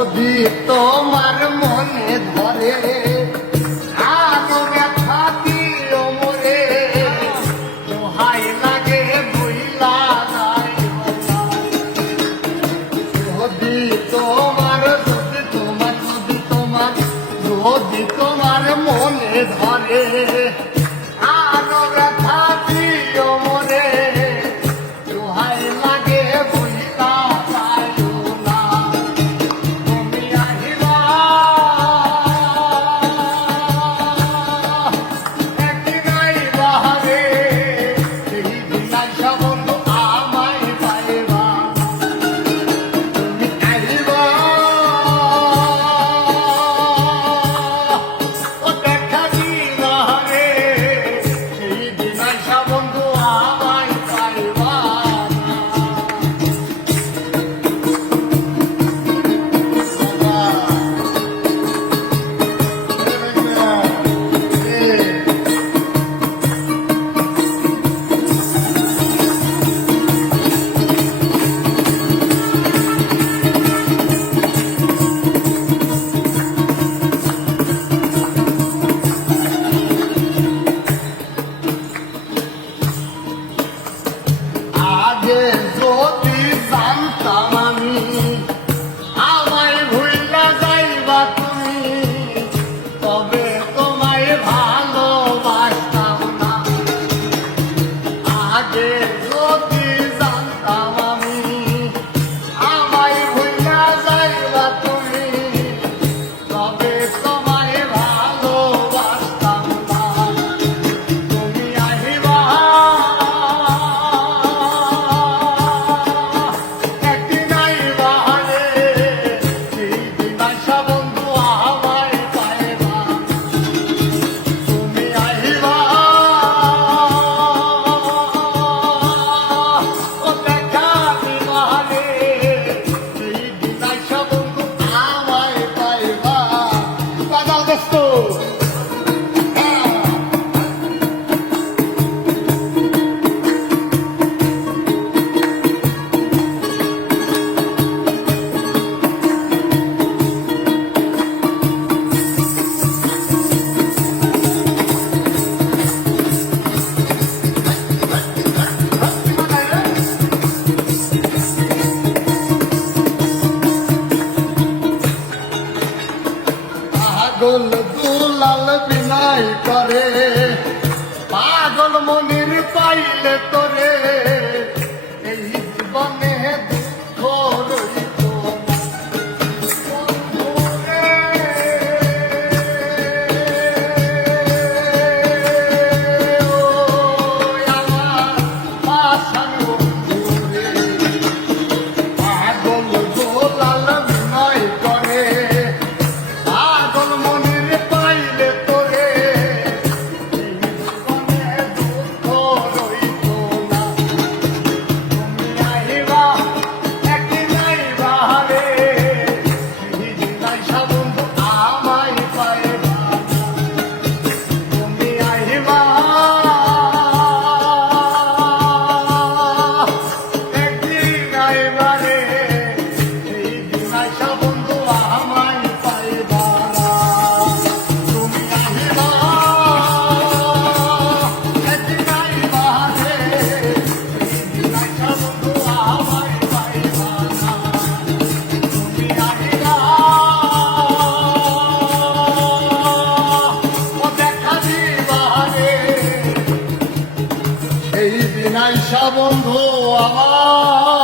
যদি তোমার মনে ধরে আলো ব্যথা দিও মোরে দোহাই লাগে বইলা যায় যদি তোমার মনে ধরে আলো ব্যথা দিও মোরে দোহাই লাগে বইলা যায় না তুমি আহিবা একদিন আইবা রে সেই দিন আইসা বন্ধু আমায় পাইবা তুমি আহিবা ও দেখা দিবা রে সেই দিন আইসা বন্ধু আমায় পাইবা আগে যদি জানতাম আমি আমায় ভুইলা যাইবা তুমি তবে তোমায় ভালোবাসতাম না আগে যদি জানতাম আমি আমায় ভুইলা যাইবা তুমি তবে তোমায় ভালোবাসতাম না তুমি আহিবা একদিন আইবা রে সেই দিন আইসা বন্ধু আমায় পাইবা তুমি আহিবা ও দেখা দিবা রে সেই দিন আইসা বন্ধু আমায় পাইবা বাজাও দোস্ত পাগল দুলাল বিনাই করে পাগল মনির পাইলে তোরে এই জীবনে দুঃখ রইত না। বন্ধুরে, ওই আমার পাশানো বন্ধুরে, পাগল দুলাল বিনাই করে পাগল মনির পাইলে তোরে এই জীবনে দুঃখ রইত না। তুমি আহিবা একদিন আইবা রে সেই দিন আইসা বন্ধু আমায় পাইবা তুমি আহিবা একদিন আইবা রে সেই দিন আইসা বন্ধু আমায় পাইবা তুমি আহিবা একদিন আইবা রে সেই দিন আইসা বন্ধু আমায় পাইবা তুমি আহিবা ও দেখা দিবা রে সেই দিন আইসা বন্ধু আমার